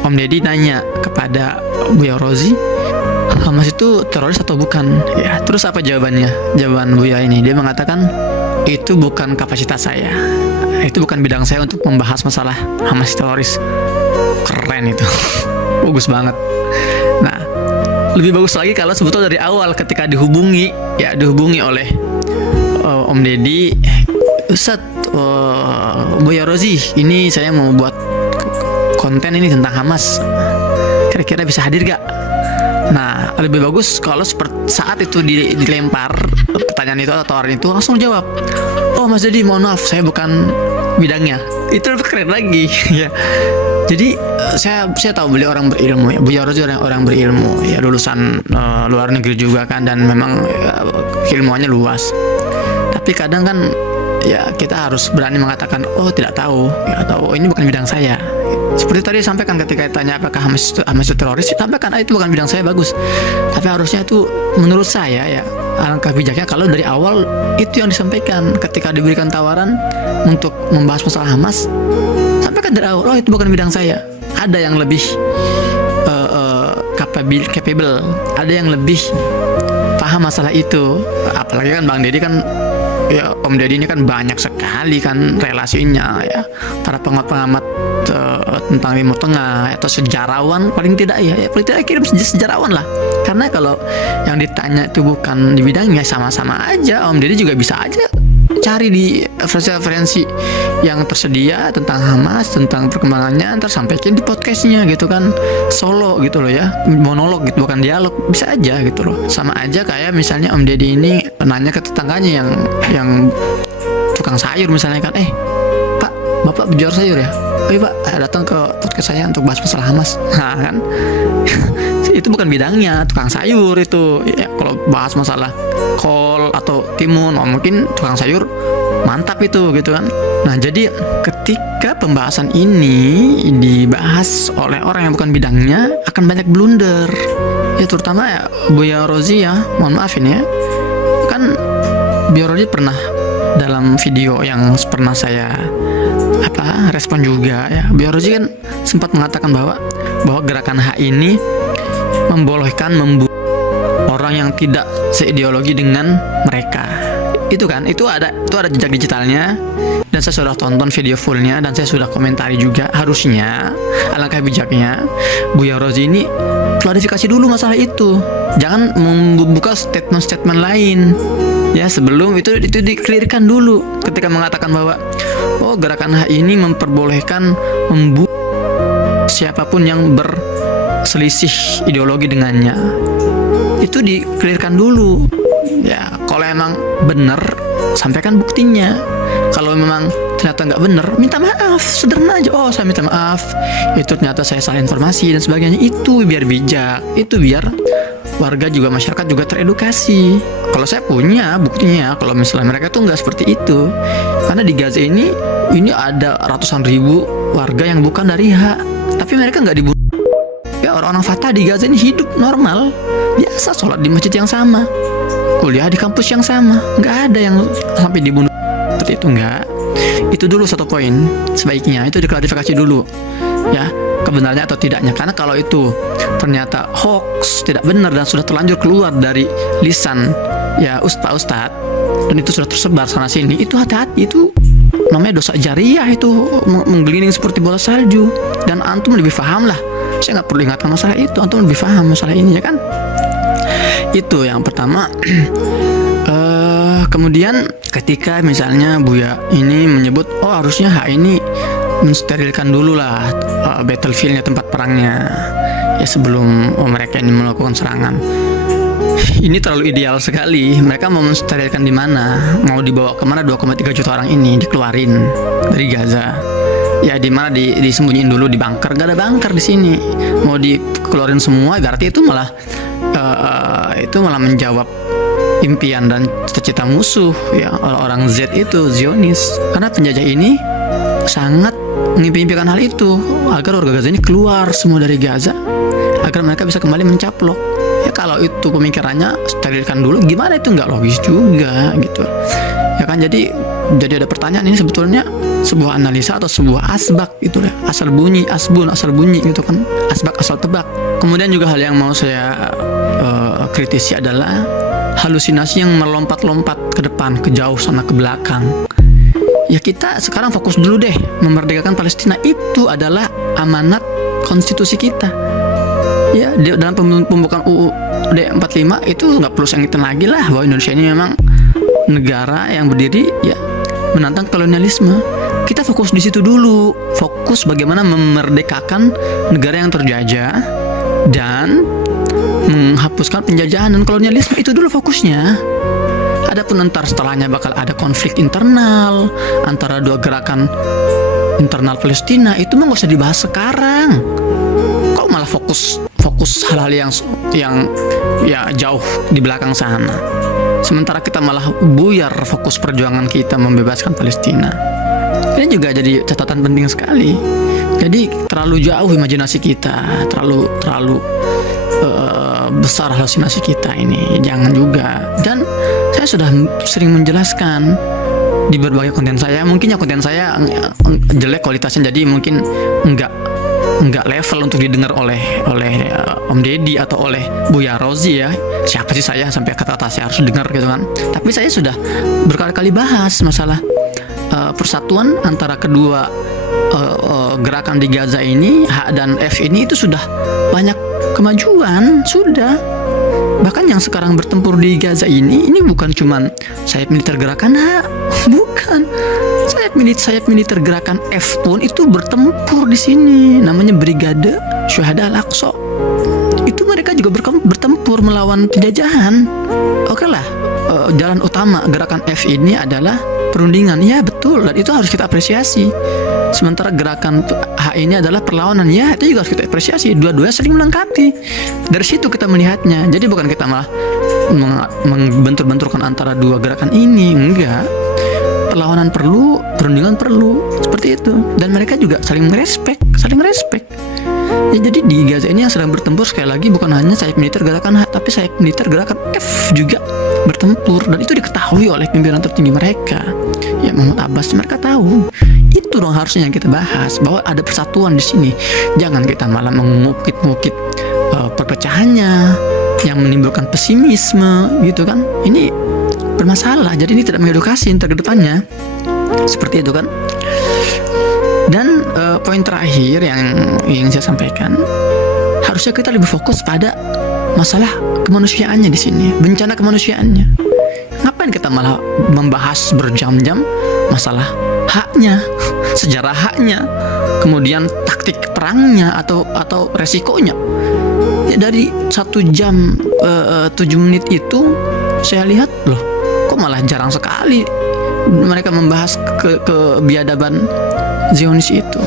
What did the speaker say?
Om Deddy nanya kepada Buya Rozi, Hamas itu teroris atau bukan? Ya, terus apa jawabannya? Jawaban Buya ini, dia mengatakan itu bukan kapasitas saya, itu bukan bidang saya untuk membahas masalah Hamas teroris. Keren itu. Bagus banget. Nah, lebih bagus lagi kalau sebetulnya dari awal ketika dihubungi oleh Om Deddy, Ustaz, Buya Rozi, ini saya mau buat konten ini tentang Hamas, kira-kira bisa hadir gak? Nah, lebih bagus kalau saat itu dilempar pertanyaan itu atau tawaran itu langsung jawab, oh Mas Deddy, mohon maaf, saya bukan bidangnya. Itu lebih keren lagi. Ya. Jadi saya tahu beliau orang berilmu, ya. Buya Rozi orang berilmu, ya, lulusan luar negeri juga kan, dan memang ilmuannya luas. Tapi kadang kan ya kita harus berani mengatakan, oh tidak tahu, ya, atau ini bukan bidang saya. Seperti tadi sampaikan ketika ditanya apakah Hamas itu teroris, sampaikan itu bukan bidang saya, bagus. Tapi harusnya itu menurut saya ya alangkah bijaknya kalau dari awal itu yang disampaikan ketika diberikan tawaran untuk membahas masalah Hamas, sampaikan dari awal, oh itu bukan bidang saya. Ada yang lebih capable, ada yang lebih paham masalah itu. Apalagi kan Bang Deddy kan, ya Om Deddy ini kan banyak sekali kan relasinya, ya, para pengamat tentang Timur Tengah atau sejarawan paling tidak, ya paling tidak kirim sejarawan lah. Karena kalau yang ditanya itu bukan di bidangnya, sama-sama aja Om Deddy juga bisa aja cari di referensi yang tersedia tentang Hamas, tentang perkembangannya, ntar sampaikan di podcastnya gitu kan, solo gitu loh, ya, monolog gitu, bukan dialog, bisa aja gitu loh. Sama aja kayak misalnya Om Deddy ini nanya ke tetangganya yang tukang sayur misalnya kan, Pak, Bapak jual sayur ya? Oh iya Pak, datang ke podcast saya untuk bahas masalah Hamas. Nah kan itu bukan bidangnya, tukang sayur itu, ya, kalau bahas masalah kol atau timun, mungkin tukang sayur mantap itu gitu kan. Nah, jadi ketika pembahasan ini dibahas oleh orang yang bukan bidangnya, akan banyak blunder. Ya terutama ya Buya Rozi, ya, mohon maaf ini ya. Kan Buya Rozi pernah dalam video yang pernah saya respon juga, ya, Buya Rozi kan sempat mengatakan bahwa gerakan HI ini membolehkan membunuh orang yang tidak seideologi dengan mereka. Itu kan, itu ada jejak digitalnya, dan saya sudah tonton video fullnya dan saya sudah komentari juga. Harusnya alangkah bijaknya Buya Rozi ini klarifikasi dulu masalah itu, jangan membuka statement lain, ya, sebelum itu dikelirkan dulu. Ketika mengatakan bahwa gerakan HI ini memperbolehkan membunuh siapapun yang berselisih ideologi dengannya, itu dikelirkan dulu. Ya, kalau emang benar, sampaikan buktinya. Kalau memang ternyata nggak benar, minta maaf, sederhana aja. Oh, saya minta maaf, itu ternyata saya salah informasi dan sebagainya. Itu biar bijak, itu biar warga juga, masyarakat juga teredukasi. Kalau saya punya buktinya, kalau misalnya mereka tuh nggak seperti itu. Karena di Gaza ini ada ratusan ribu warga yang bukan dari HA, tapi mereka nggak dibunuh. Ya, orang-orang Fatah di Gaza ini hidup normal, biasa, sholat di masjid yang sama, kuliah di kampus yang sama, nggak ada yang sampai dibunuh seperti itu, nggak. Itu dulu satu poin, sebaiknya itu diklarifikasi dulu, ya, kebenarannya atau tidaknya. Karena kalau itu ternyata hoax, tidak benar, dan sudah terlanjur keluar dari lisan, ya, ustadz, dan itu sudah tersebar sana sini, itu hati-hati, itu namanya dosa jariah, itu menggelinding seperti bola salju. Dan antum lebih paham lah, saya nggak perlu ingatkan masalah itu, antum lebih paham masalah ini, ya kan. Itu yang pertama. Kemudian ketika misalnya Buya ini menyebut, harusnya HI ini mensterilkan dulu lah battlefieldnya, tempat perangnya, ya, sebelum mereka ini melakukan serangan. Ini terlalu ideal sekali. Mereka mau mensterilkan di mana? Mau dibawa kemana 2,3 juta orang ini? Dikeluarin dari Gaza. Ya, di mana disembunyiin dulu di bunker? Gak ada bunker di sini. Mau dikeluarin semua, berarti itu malah menjawab impian dan cita-cita musuh, ya, orang Z itu, Zionis. Karena penjajah ini sangat mengimpi-impikan hal itu, agar warga Gaza ini keluar semua dari Gaza, agar mereka bisa kembali mencaplok. Ya, kalau itu pemikirannya sterilkan dulu, gimana, itu nggak logis juga gitu, ya kan. Jadi Jadi ada pertanyaan, ini sebetulnya sebuah analisa atau sebuah asbak gitu ya, asal bunyi, asbun, asal bunyi gitu kan, asbak asal tebak. Kemudian juga hal yang mau saya kritisi adalah halusinasi yang melompat-lompat ke depan, ke jauh sana, ke belakang. Ya kita sekarang fokus dulu deh, memerdekakan Palestina itu adalah amanat konstitusi kita. Ya, dalam pembukaan UUD 45 itu nggak perlu sangitin lagi lah bahwa Indonesia ini memang negara yang berdiri ya menantang kolonialisme. Kita fokus di situ dulu, fokus bagaimana memerdekakan negara yang terjajah dan menghapuskan penjajahan dan kolonialisme, itu dulu fokusnya. Adapun ntar setelahnya bakal ada konflik internal antara dua gerakan internal Palestina, itu mah nggak usah dibahas sekarang. Kok malah fokus hal-hal yang ya jauh di belakang sana. Sementara kita malah buyar fokus perjuangan kita membebaskan Palestina. Ini juga jadi catatan penting sekali. Jadi terlalu jauh imajinasi kita, terlalu besar halusinasi kita ini. Jangan juga. Dan saya sudah sering menjelaskan di berbagai konten saya. Mungkin ya konten saya jelek kualitasnya, jadi mungkin enggak level untuk didengar oleh Om Deddy atau oleh Buya Rozi ya. Siapa sih saya sampai kata-kata saya harus dengar gitu kan. Tapi saya sudah berkali-kali bahas masalah persatuan antara kedua gerakan di Gaza ini, H dan F ini, itu sudah banyak kemajuan, sudah. Bahkan yang sekarang bertempur di Gaza ini bukan cuman sayap militer gerakan H, bukan. Sayap militer gerakan F pun itu bertempur di sini, namanya Brigade Syuhada Al-Aqsa. Itu mereka juga bertempur melawan penjajahan. Oke lah, jalan utama gerakan F ini adalah perundingan, ya betul, dan itu harus kita apresiasi. Sementara gerakan H ini adalah perlawanan, ya itu juga harus kita apresiasi. Dua-duanya saling melengkapi. Dari situ kita melihatnya. Jadi bukan kita malah membentur-benturkan antara dua gerakan ini, enggak. Perlawanan perlu, perundingan perlu, seperti itu. Dan mereka juga saling respect. Ya, jadi di Gaza ini yang sedang bertempur, sekali lagi, bukan hanya sayap militer gerakan H, tapi sayap militer gerakan F juga bertempur, dan itu diketahui oleh pimpinan tertinggi mereka. Ya, Mahmud Abbas, mereka tahu. Itu dong harusnya yang kita bahas, bahwa ada persatuan di sini. Jangan kita malah mengungkit-ungkit perpecahannya yang menimbulkan pesimisme gitu kan. Ini bermasalah, jadi ini tidak mengedukasi ke depannya. Seperti itu kan. Dan poin terakhir yang ingin saya sampaikan, harusnya kita lebih fokus pada masalah kemanusiaannya di sini, bencana kemanusiaannya. Ngapain kita malah membahas berjam-jam masalah haknya, sejarah haknya, kemudian taktik perangnya atau resikonya. Ya, dari 1 jam 7 menit itu saya lihat loh, kok malah jarang sekali mereka membahas kebiadaban Zionis itu.